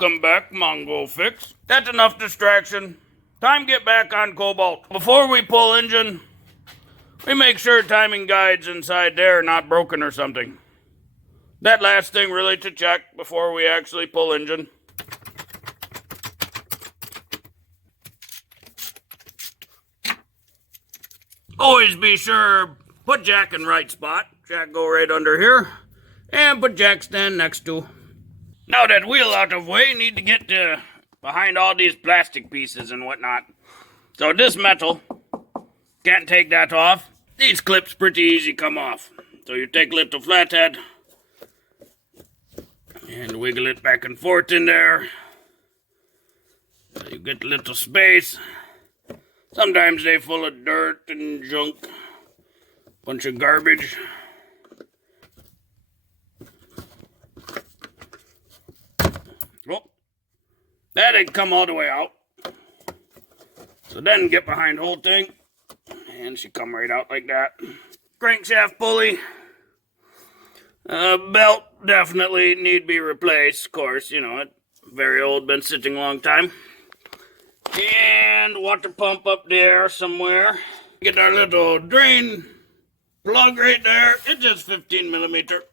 Welcome back, Mongo Fix. That's enough distraction. Time to get back on Cobalt. Before we pull engine, we make sure timing guides inside there are not broken or something. That last thing really to check before we actually pull engine. Always be sure, put jack in right spot. Jack go right under here. And put jack stand next to. Now that wheel out of way, need to get behind all these plastic pieces and whatnot. So this metal, can't take that off. These clips pretty easy come off. So you take a little flathead and wiggle it back and forth in there. So you get a little space. Sometimes they full of dirt and junk. Bunch of garbage. Well, that ain't come all the way out. So then get behind the whole thing. And she come right out like that. Crankshaft pulley. Belt definitely need to be replaced. Of course, you know, it very old, been sitting a long time. And water pump up there somewhere. Get our little drain plug right there. It's just 15 millimeter.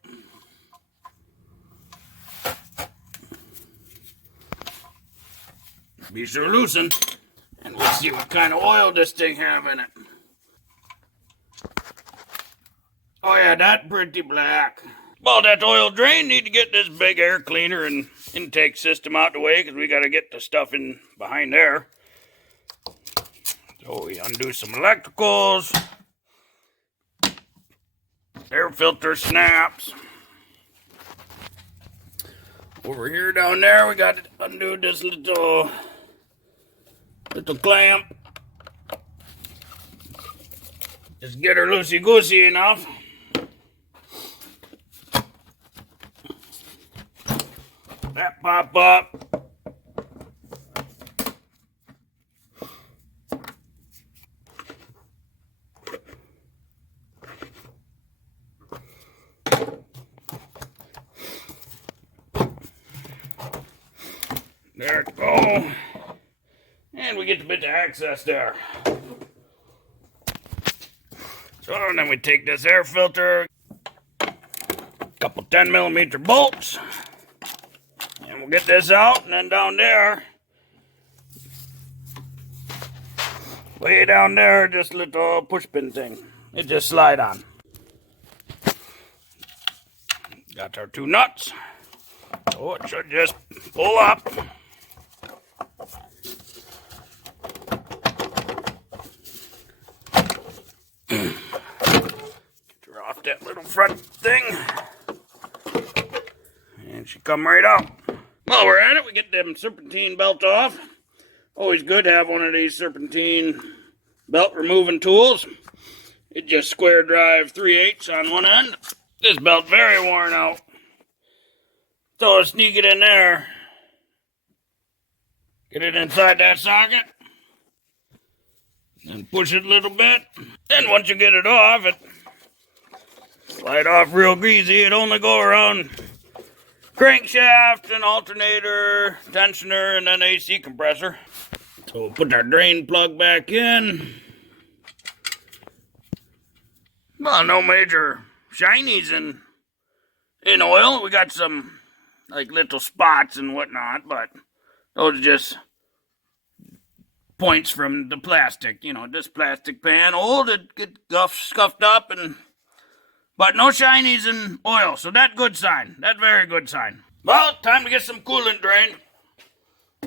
Be sure to loosen. And we'll see what kind of oil this thing have in it. Oh yeah, that's pretty black. Well, that oil drain, need to get this big air cleaner and intake system out the way because we got to get the stuff in behind there. So we undo some electricals. Air filter snaps. Over here down there, we got to undo this little clamp. Just get her loosey-goosey enough. That pop up. There it go. And we get the bit of access there. So then we take this air filter, a couple 10 millimeter bolts. And we'll get this out, and then down there, way down there, just a little push pin thing. It just slide on. Got our two nuts. So it should just pull up. Get her off that little front thing. And she come right out. While we're at it, we get them serpentine belt off. Always good to have one of these serpentine belt removing tools. It just square drive 3/8 on one end. This belt very worn out. So I'll sneak it in there. Get it inside that socket. And push it a little bit. Then once you get it off, it slide off real greasy. It only go around crankshaft and alternator, tensioner, and then AC compressor. So we'll put our drain plug back in. Well, no major shinies in oil. We got some like little spots and whatnot, but those are just points from the plastic. You know, this plastic pan, old, it get scuffed up, but no shinies in oil, so that's good sign. That's very good sign. Well, time to get some coolant drain.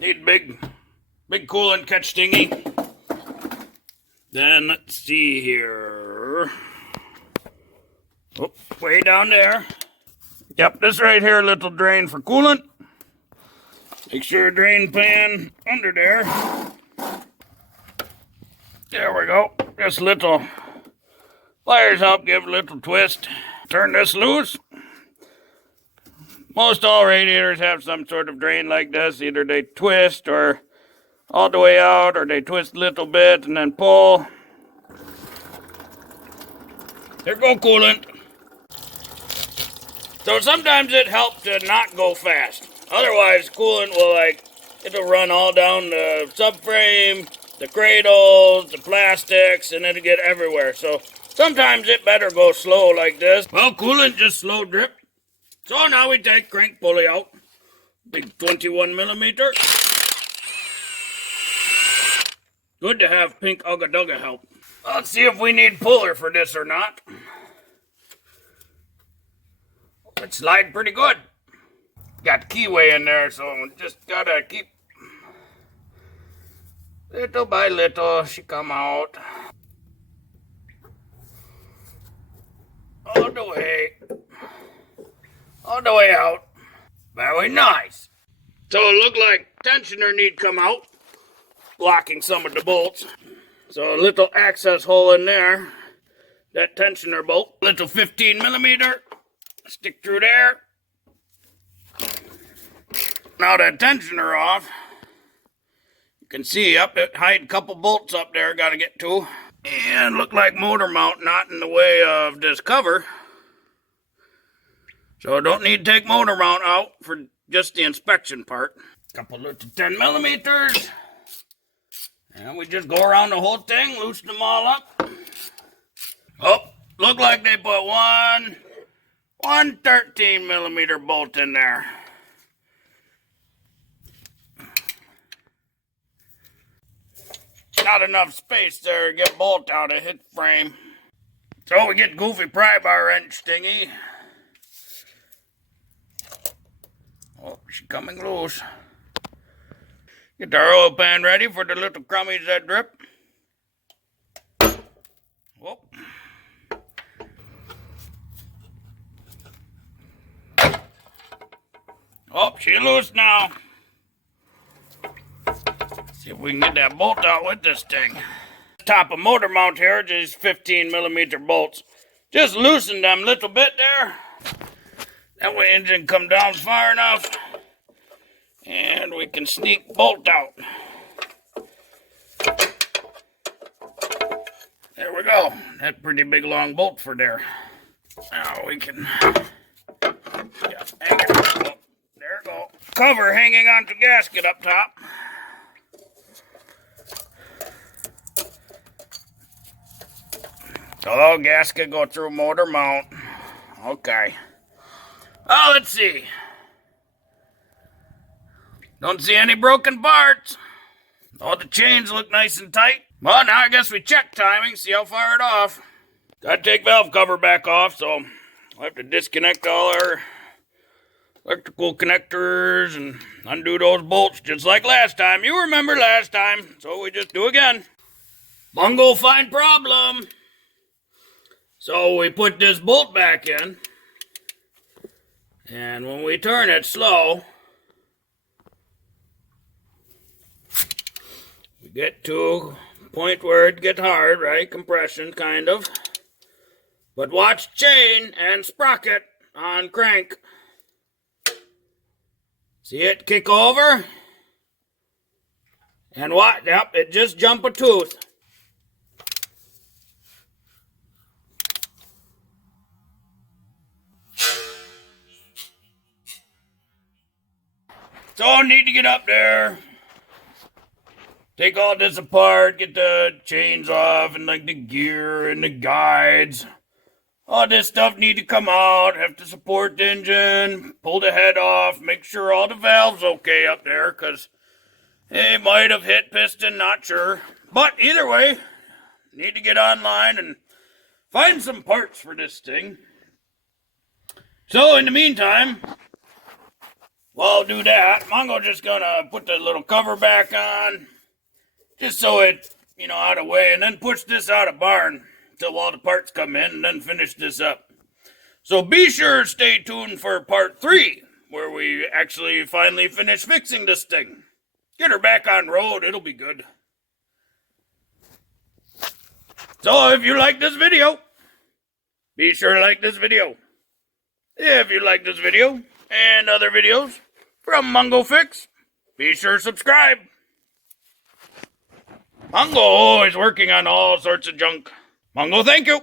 Need big coolant catch thingy. Then let's see here. Oh, way down there. Yep, this right here, little drain for coolant. Make sure drain pan under there. There we go. Just little pliers help give a little twist. Turn this loose. Most all radiators have some sort of drain like this. Either they twist or all the way out, or they twist a little bit and then pull. There go coolant. So sometimes it helps to not go fast. Otherwise, coolant will it'll run all down the subframe, the cradles, the plastics, and it'll get everywhere. So sometimes it better go slow like this. Well, coolant just slow drip. So now we take crank pulley out. Big 21 millimeter. Good to have pink Ugga Dugga help. Let's see if we need puller for this or not. It slide pretty good. Got keyway in there, so just gotta keep little by little. She come out all the way out. Very nice. So it looked like tensioner need come out, blocking some of the bolts. So a little access hole in there, that tensioner bolt, little 15 millimeter, stick through there. Now that tensioner off, you can see up it hide a couple bolts up there, got to get to. And look like motor mount not in the way of this cover. So don't need to take motor mount out for just the inspection part. Couple little 10 millimeters. And we just go around the whole thing, loosen them all up. Oh, look like they put one 13 millimeter bolt in there. Not enough space there to get bolt out of hit frame. So we get goofy pry bar wrench thingy. Oh, she's coming loose. Get our oil pan ready for the little crummies that drip. Whoop. Oh, she's loose now. See if we can get that bolt out with this thing. Top of motor mount here, these 15 millimeter bolts. Just loosen them a little bit there. That way engine come down far enough. And we can sneak bolt out. There we go. That's pretty big long bolt for there. Now we can just hang it up. There we go. Cover hanging onto gasket up top. Oh, gasket go through motor mount. Okay. Oh, let's see. Don't see any broken parts. All the chains look nice and tight. Well, now I guess we check timing, see how far it off. Gotta take valve cover back off, so I'll have to disconnect all our electrical connectors and undo those bolts just like last time. You remember last time, so we just do again. Bungo find problem. So we put this bolt back in, and when we turn it slow, we get to a point where it gets hard, right? Compression, kind of. But watch chain and sprocket on crank. See it kick over? And what? Yep, it just jumped a tooth. So I need to get up there, take all this apart, get the chains off and like the gear and the guides. All this stuff need to come out, have to support the engine, pull the head off, make sure all the valves okay up there, because it might have hit piston, not sure. But either way, need to get online and find some parts for this thing. So in the meantime, while I'll do that, Mongo just gonna put the little cover back on, just so it, out of the way, and then push this out of barn till all the parts come in, and then finish this up. So be sure to stay tuned for part 3, where we actually finally finish fixing this thing. Get her back on road, it'll be good. So if you like this video, be sure to like this video. If you like this video and other videos from Mongo Fix, be sure to subscribe. Mongo always working on all sorts of junk. Mongo, thank you.